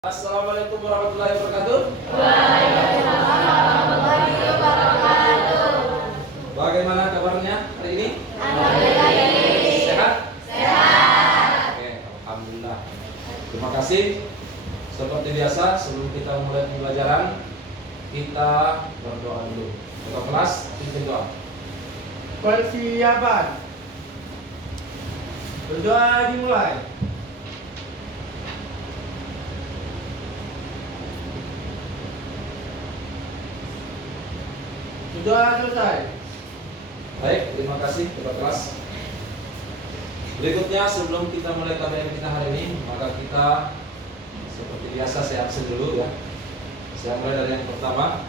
Assalamualaikum warahmatullahi wabarakatuh. Waalaikumsalam warahmatullahi wabarakatuh. Bagaimana kabarnya hari ini? Alhamdulillah. Sehat? Sehat. Oke, alhamdulillah. Terima kasih. Seperti biasa, sebelum kita mulai pembelajaran, kita berdoa dulu. Ketua kelas, pimpin doa. Persiapan. Berdoa dimulai. Sudah selesai. Baik, terima kasih ketua kelas. Berikutnya sebelum kita mulai KBM kita hari ini, maka kita seperti biasa saya absen dulu ya. Saya mulai dari yang pertama.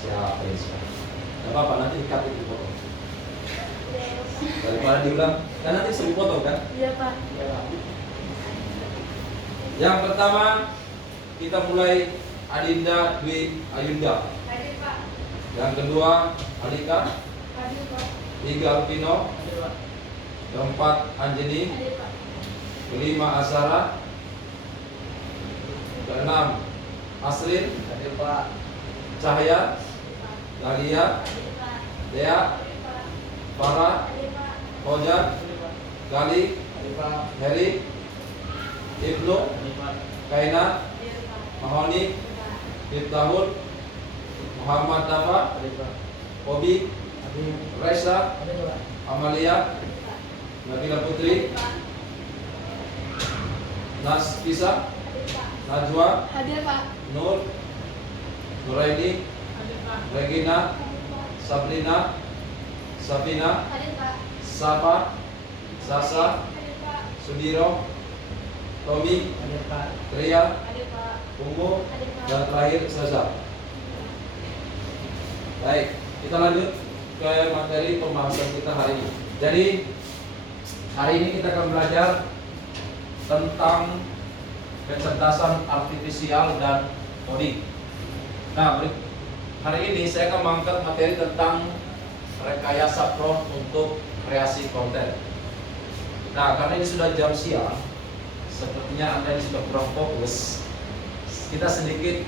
Siapa ini sekarang? Gak apa-apa, nanti dikat itu potong. Daripada diulang, kan nanti sering potong kan? Iya, Pak. Yang pertama kita mulai Adinda Dwi Ayunda. Hadir, Pak. Yang kedua Alika. Hadir, Pak. Tiga Alvino. Keempat Anjeni. Hadir, Pak. Kelima Azara. Keenam Asrin. Hadir Pak. Cahaya. Dahlia. Hadir, Pak. Dea. Hadir, Pak. Farah. Hadir, Pak. Fajar. Gali. Hadir Pak. Heri. Ibnu. Hadir Pak. Kaina. Hadir, Pak. Mahoni. Hadir, Pak. Miftahul. Muhammad Dafa. Hadir Pak. Hobi. Hadir. Raisa. Hadir Pak. Amalia. Hadir, Pak. Nabila Putri. Pak. Nasfisa. Hadir, Pak. Najwa. Hadir, Pak. Nur. Nuraini. Hadir, Pak. Regina. Hadir, Pak. Sabrina. Safina. Hadir, Pak. Safa. Sasa. Hadir, Pak. Sudiro. Tommy. Hadir Pak. Tria. Hadir, Pak. Ungu. Hadir, Pak. Dan terakhir Saza. Baik, kita lanjut ke materi pembahasan kita hari ini. Jadi hari ini kita akan belajar tentang kecerdasan artifisial dan coding. Nah, hari ini saya akan mengangkat materi tentang rekayasa prompt untuk kreasi konten. Nah, karena ini sudah jam siang, sepertinya Anda ini sudah kurang fokus. Kita sedikit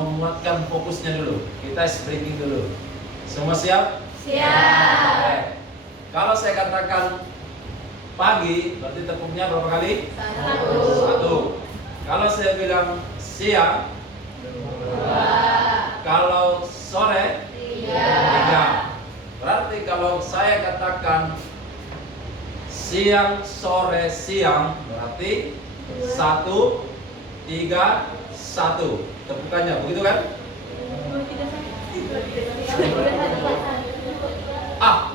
menguatkan fokusnya dulu. Kita breaking dulu. Semua siap? Siap. Oke. Kalau saya katakan pagi, berarti tepuknya berapa kali? Satu. Kalau saya bilang siang, kalau sore, tiga. Berarti kalau saya katakan siang, sore, siang, berarti 1, 3, 1. Tepukannya, begitu kan? Ah,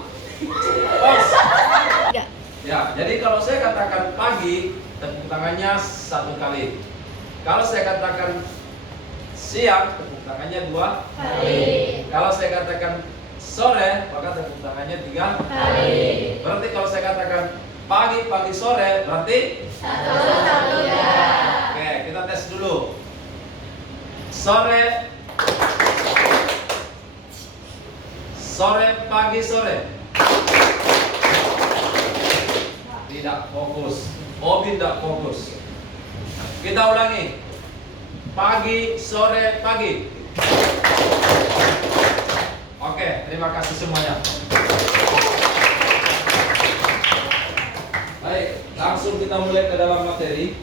pos. Ya, jadi kalau saya katakan pagi, tepuk tangannya 1 kali. Kalau saya katakan siang, tepuk tangannya 2 Kali. Kalau saya katakan sore, maka tepuk tangannya 3 Kali. Berarti kalau saya katakan pagi, pagi, sore, berarti Satu, tiga. oke, kita tes dulu. Sore, sore, pagi, sore. Tidak fokus. Obi tidak fokus. Kita ulangi. Pagi, sore, pagi. Oke, terima kasih semuanya. Baik, langsung kita mulai ke dalam materi.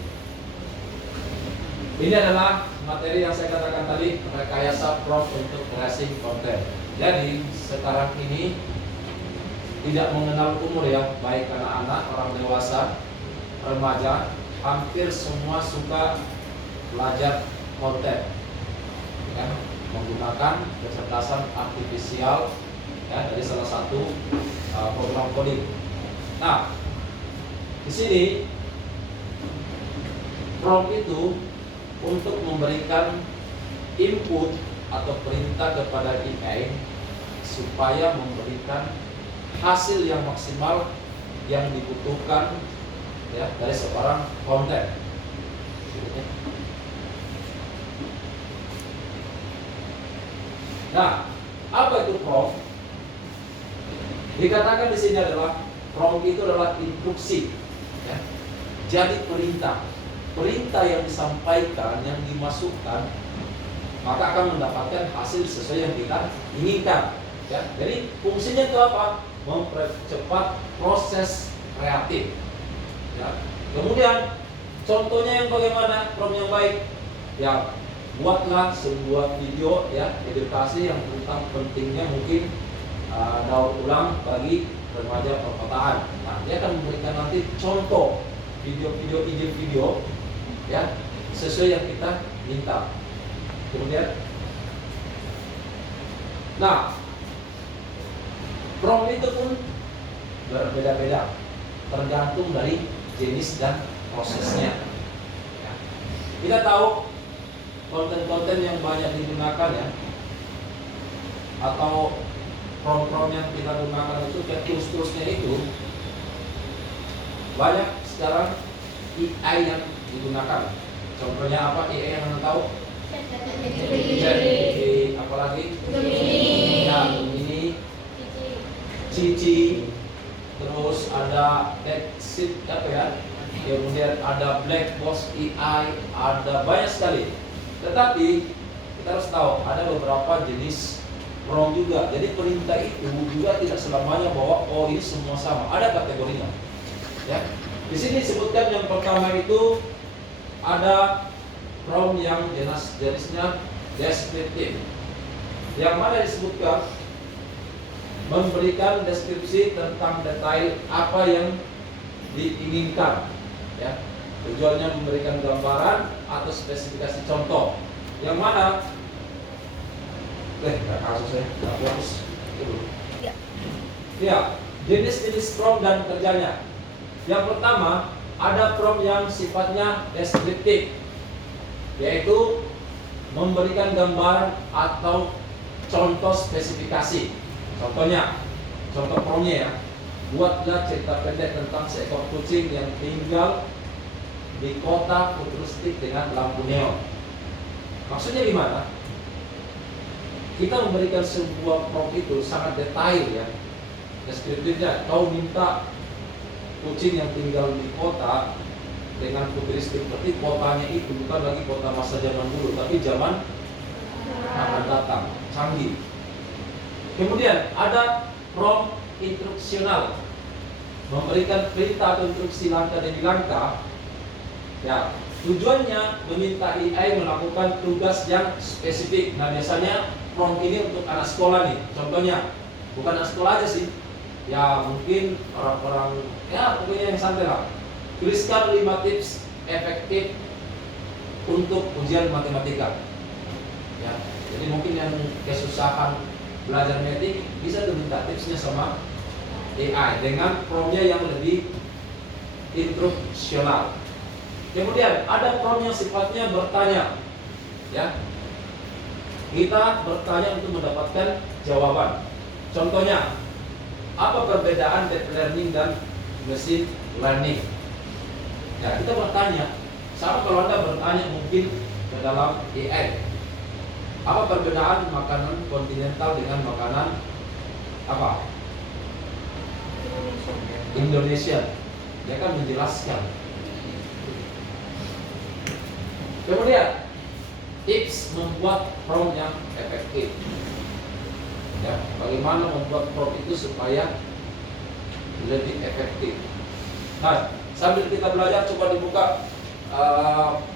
Ini adalah materi yang saya katakan tadi, rekayasa prompt untuk kreasi konten. Jadi sekarang ini tidak mengenal umur ya, baik anak-anak, orang dewasa, remaja, hampir semua suka belajar konten, ya, menggunakan kecerdasan artifisial, ya, dari salah satu program coding. Nah, di sini prompt itu untuk memberikan input atau perintah kepada AI supaya memberikan hasil yang maksimal yang dibutuhkan, ya, dari seorang konten. Nah, apa itu prompt? Dikatakan di sini adalah Prompt itu adalah instruksi, ya. Jadi perintah yang disampaikan, yang dimasukkan, maka akan mendapatkan hasil sesuai yang kita inginkan, ya. Jadi fungsinya itu apa? Mempercepat proses kreatif, ya. Kemudian contohnya yang bagaimana prompt yang baik? Ya, buatlah sebuah video, ya, edukasi yang tentang pentingnya mungkin daur ulang bagi remaja perkotaan. Nah, dia akan memberikan nanti contoh video-video, ide video, ya, sesuai yang kita minta. Kemudian, nah, prompt itu pun berbeda-beda, tergantung dari jenis dan prosesnya. Ya. Kita tahu konten-konten yang banyak digunakan, ya, atau prompt-prompt yang kita gunakan itu kayak terus-terusnya itu banyak sekarang AI yang digunakan. Contohnya apa AI yang Anda tahu? Jadi apalagi? Ya, ini Cici, terus ada Exit apa ya? Kemudian ada Black Box AI, ada banyak sekali. Tetapi kita harus tahu ada beberapa jenis prompt juga. Jadi perintah itu juga tidak selamanya bahwa oh ini semua sama. Ada kategorinya. Ya. Di sini disebutkan yang pertama itu ada prompt yang jenisnya deskriptif. Yang mana disebutkan memberikan deskripsi tentang detail apa yang diinginkan. Ya. Tujuannya memberikan gambaran atau spesifikasi contoh. Yang mana kasusnya hapus itu. Ya, jenis-jenis prompt dan kerjanya. Yang pertama, ada prompt yang sifatnya deskriptif, yaitu memberikan gambaran atau contoh spesifikasi. Contohnya, contoh promptnya ya, buatlah cerita pendek tentang seekor kucing yang tinggal di kota futuristik dengan lampu neon. Maksudnya gimana? Kita memberikan sebuah prompt itu sangat detail, ya. Deskriptifnya, kau minta kucing yang tinggal di kota dengan futuristik, berarti kotanya itu bukan lagi kota masa zaman dulu, tapi zaman akan datang, canggih. Kemudian ada prompt instruksional, memberikan perintah atau instruksi langkah demi langkah. Ya, tujuannya meminta AI melakukan tugas yang spesifik. Nah, biasanya prompt ini untuk anak sekolah nih. Contohnya, bukan anak sekolah aja sih. Ya, mungkin orang-orang, ya pokoknya yang santai lah. Tuliskan 5 tips efektif untuk ujian matematika. Ya, jadi mungkin yang kesusahan belajar matematik bisa diminta tipsnya sama AI dengan promptnya yang lebih instruksional. Kemudian ada prompt yang sifatnya bertanya, ya. Kita bertanya untuk mendapatkan jawaban. Contohnya, apa perbedaan deep learning dan machine learning? Ya, kita bertanya. Sama kalau Anda bertanya mungkin ke dalam AI, apa perbedaan makanan kontinental dengan makanan apa? Indonesia. Dia akan menjelaskan. Kemudian tips membuat prompt yang efektif. Ya, bagaimana membuat prompt itu supaya lebih efektif. Nah, sambil kita belajar, coba dibuka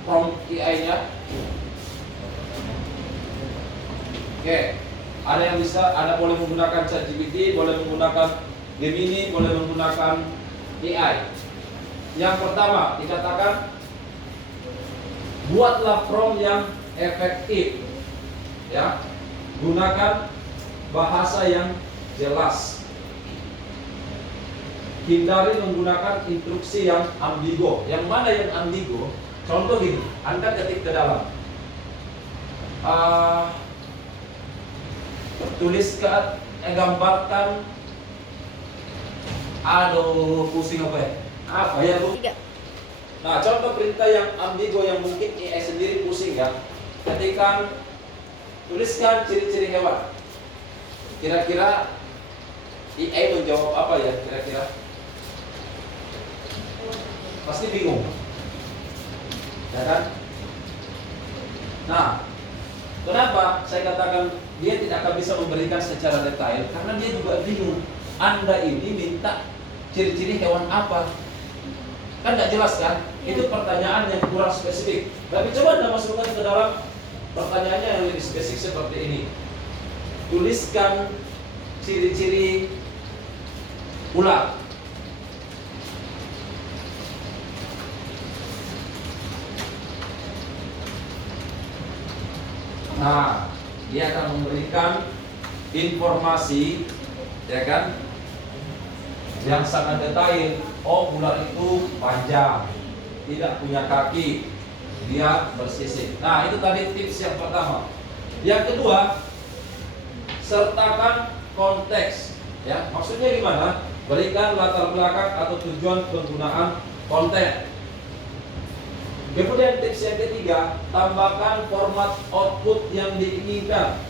prompt AI-nya. Oke, ada yang bisa, Anda boleh menggunakan ChatGPT, boleh menggunakan Gemini, boleh menggunakan AI. Yang pertama dikatakan, buatlah prompt yang efektif, ya. Gunakan bahasa yang jelas. Hindari menggunakan instruksi yang ambigu. Yang mana yang ambigu? Contoh gini, Anda ketik ke dalam, tuliskan, gambarkan. Aduh, pusing apa ya? Apa ya, Bu? Nah, contoh perintah yang ambigu yang mungkin AI sendiri pusing ya. Ketika tuliskan ciri-ciri hewan. Kira-kira AI menjawab apa ya kira-kira? pasti bingung, ya kan? Nah, kenapa saya katakan dia tidak akan bisa memberikan secara detail? Karena dia juga bingung. Anda ini minta ciri-ciri hewan apa? Kan nggak jelas kan? Itu pertanyaan yang kurang spesifik. Tapi coba Anda masukkan ke dalam pertanyaannya yang lebih spesifik seperti ini. Tuliskan ciri-ciri ular. Nah, dia akan memberikan informasi, ya kan, yang sangat detail. Oh, ular itu panjang, tidak punya kaki, dia bersisik. Nah, itu tadi tips yang pertama. Yang kedua, sertakan konteks. Ya, maksudnya gimana? Berikan latar belakang atau tujuan penggunaan konten. Kemudian tips yang ketiga, tambahkan format output yang diinginkan.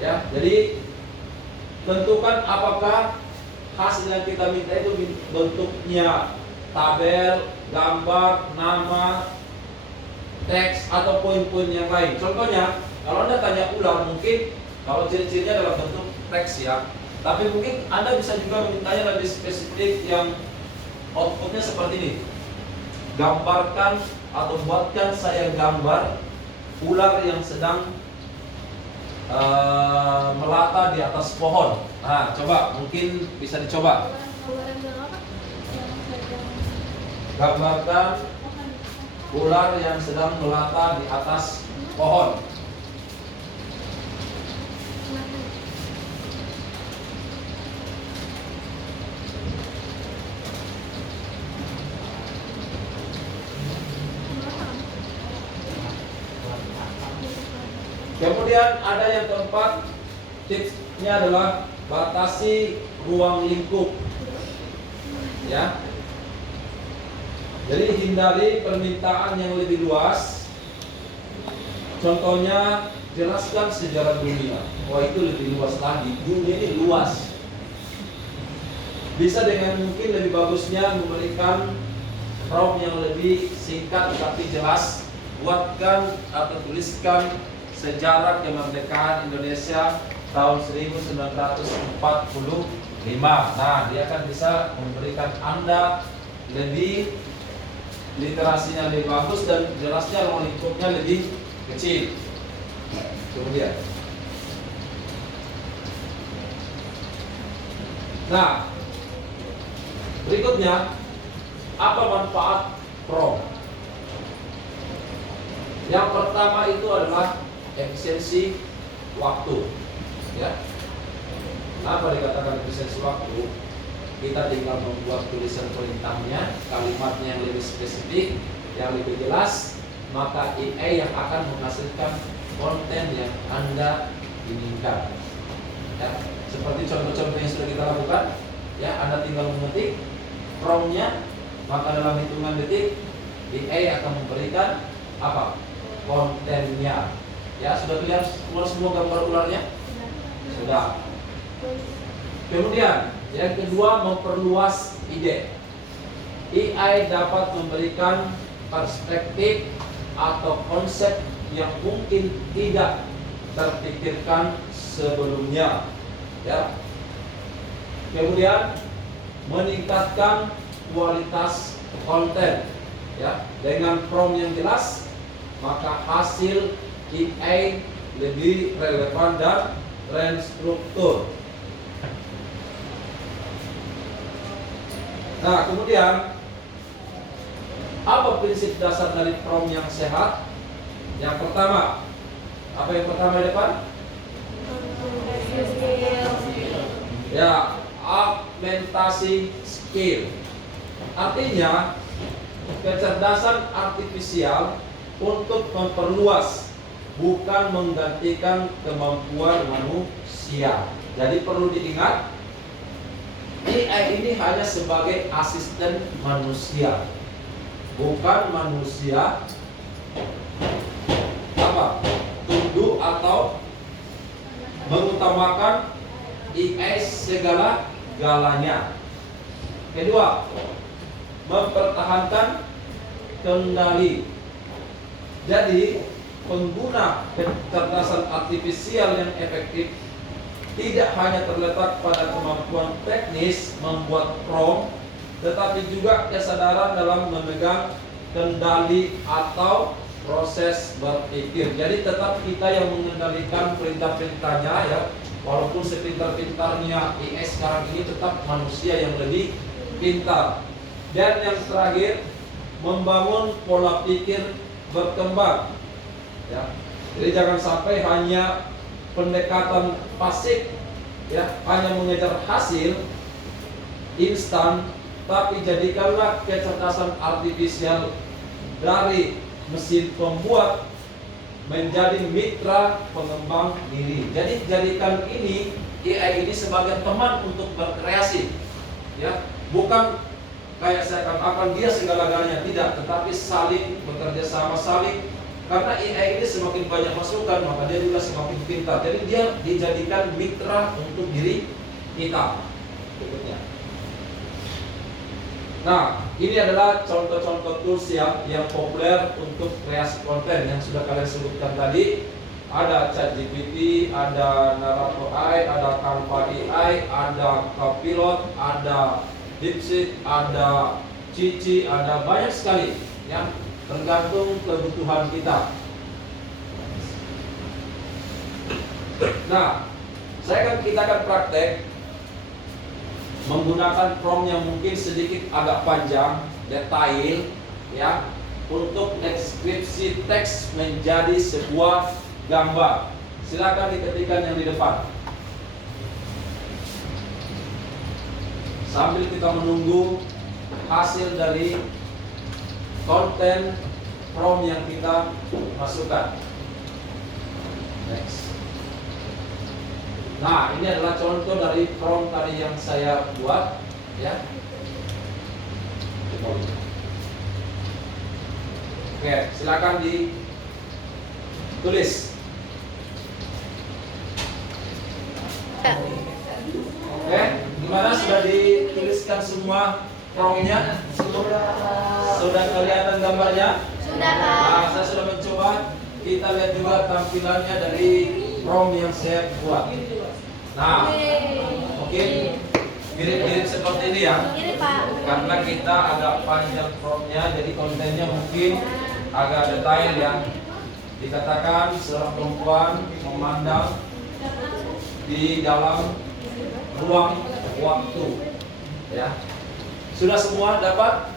Ya, jadi tentukan apakah hasil yang kita minta itu bentuknya tabel, gambar, nama, teks atau poin-poin yang lain. Contohnya, kalau Anda tanya ular, mungkin kalau ciri-cirinya dalam bentuk teks ya. Tapi mungkin Anda bisa juga memintanya lebih spesifik yang outputnya seperti ini. Gambarkan atau buatkan saya gambar ular yang sedang melata di atas pohon. Nah, coba mungkin bisa dicoba. Gambarkan ular yang sedang melata di atas pohon. Kemudian ada yang keempat, tipsnya adalah batasi ruang lingkup. Ya. Jadi hindari permintaan yang lebih luas. Contohnya, jelaskan sejarah dunia. Wah, itu lebih luas lagi. Dunia ini luas. Bisa dengan mungkin lebih bagusnya memberikan prompt yang lebih singkat tapi jelas. Buatkan atau tuliskan sejarah kemerdekaan Indonesia tahun 1945. Nah, dia akan bisa memberikan Anda lebih literasinya lebih bagus dan jelasnya ruang lingkupnya lebih kecil. Kemudian, nah, berikutnya, apa manfaat prompt? Yang pertama itu adalah efisiensi waktu, ya. Kenapa dikatakan efisiensi waktu? Kita tinggal membuat tulisan perintahnya, kalimatnya yang lebih spesifik, yang lebih jelas, maka AI yang akan menghasilkan konten yang Anda inginkan. Ya, seperti contoh-contoh yang sudah kita lakukan, ya, Anda tinggal mengetik prompt-nya, maka dalam hitungan detik AI akan memberikan apa? Kontennya. Ya, sudah kelihatan keluar semua gambar ularnya? Sudah. Kemudian, yang kedua, memperluas ide. AI dapat memberikan perspektif atau konsep yang mungkin tidak terpikirkan sebelumnya. Ya. Kemudian, meningkatkan kualitas konten. Ya, dengan prompt yang jelas, maka hasil AI lebih relevan dan terstruktur. Nah, kemudian apa prinsip dasar dari prompt yang sehat? Yang pertama, apa yang pertama depan? Ya, augmentasi skill. Artinya kecerdasan artifisial untuk memperluas, bukan menggantikan kemampuan manusia. Jadi perlu diingat, AI ini hanya sebagai asisten manusia, bukan manusia apa? Tunduk atau mengutamakan AI segala-galanya. Kedua, mempertahankan kendali. Jadi pengguna kecerdasan artifisial yang efektif tidak hanya terletak pada kemampuan teknis membuat prompt, tetapi juga kesadaran dalam memegang kendali atau proses berpikir. Jadi tetap kita yang mengendalikan perintah-perintahnya ya. Walaupun sepintar-pintarnya AI sekarang ini, tetap manusia yang lebih pintar. Dan yang terakhir, membangun pola pikir berkembang. Ya. Jadi jangan sampai hanya pendekatan pasif, ya, hanya mengejar hasil instan, tapi jadikanlah kecerdasan artifisial dari mesin pembuat menjadi mitra pengembang diri. Jadi jadikan ini AI ini sebagai teman untuk berkreasi, ya, bukan kayak saya katakan dia segala-galanya, tidak, tetapi saling bekerja sama, saling, karena AI ini semakin banyak masukan maka dia juga semakin pintar. Jadi dia dijadikan mitra untuk diri kita. Berikutnya. Nah, ini adalah contoh-contoh tools yang populer untuk kreasi konten yang sudah kalian sebutkan tadi. Ada ChatGPT, ada Narrator AI, ada Canva AI, ada Copilot, ada DeepSeek, ada Cici, ada banyak sekali yang tergantung kebutuhan kita. Nah, kita akan praktek menggunakan prompt yang mungkin sedikit agak panjang, detail, ya, untuk deskripsi teks menjadi sebuah gambar. Silakan diketikkan yang di depan. Sambil kita menunggu hasil dari konten prompt yang kita masukkan. Next. Nah, ini adalah contoh dari prompt tadi yang saya buat, ya. Oke, silakan ditulis. Oke, gimana, sudah dituliskan semua promptnya? Sudah kelihatan gambarnya? Sudah, Pak. Nah, saya sudah mencoba. Kita lihat juga tampilannya dari prompt yang saya buat. Nah, mungkin mirip-mirip seperti ini ya. Ini, Pak. Karena kita agak panjang promptnya, jadi kontennya mungkin agak detail ya. Dikatakan seorang perempuan memandang di dalam ruang waktu, ya. Sudah semua dapat?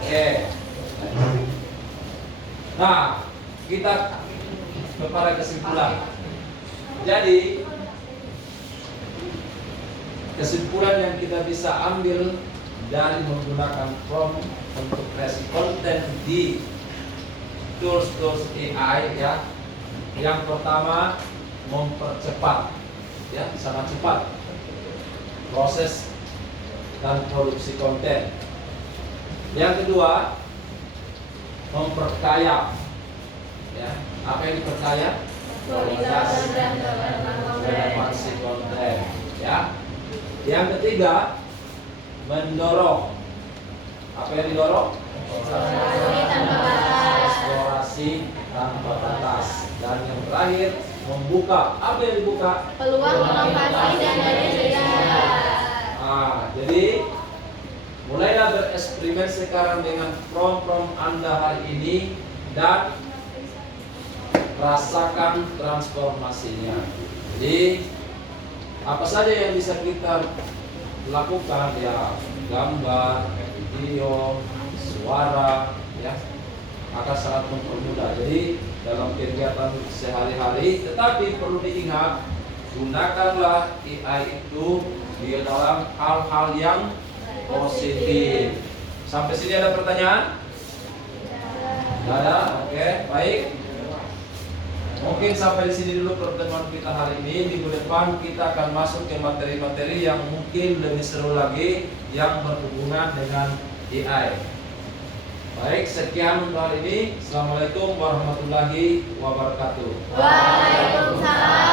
Oke. Nah, kita kepada kesimpulan. Jadi kesimpulan yang kita bisa ambil dari menggunakan prompt untuk kreasi konten di tools AI, ya. Yang pertama, mempercepat, ya, sangat cepat proses dan produksi konten. Yang kedua, memperkaya, ya. Apa yang diperkaya? Kualitas dan relevansi konten, ya. Yang ketiga, mendorong. Apa yang didorong? Eksplorasi tanpa batas. Dan yang terakhir, membuka. Apa yang dibuka? Peluang inovasi dan daya. Nah, jadi mulailah bereksperimen sekarang dengan prompt Anda hari ini dan rasakan transformasinya. Jadi apa saja yang bisa kita lakukan, ya, gambar, video, suara, ya, akan sangat mempermudah. Jadi dalam kegiatan sehari-hari, tetapi perlu diingat, gunakanlah AI itu di dalam hal-hal yang positif. Sampai sini ada pertanyaan? Tidak ada? Oke, baik. Mungkin sampai di sini dulu pertemuan kita hari ini. Minggu depan kita akan masuk ke materi-materi yang mungkin lebih seru lagi yang berhubungan dengan AI. Baik, sekian untuk hari ini. Assalamualaikum warahmatullahi wabarakatuh. Waalaikumsalam.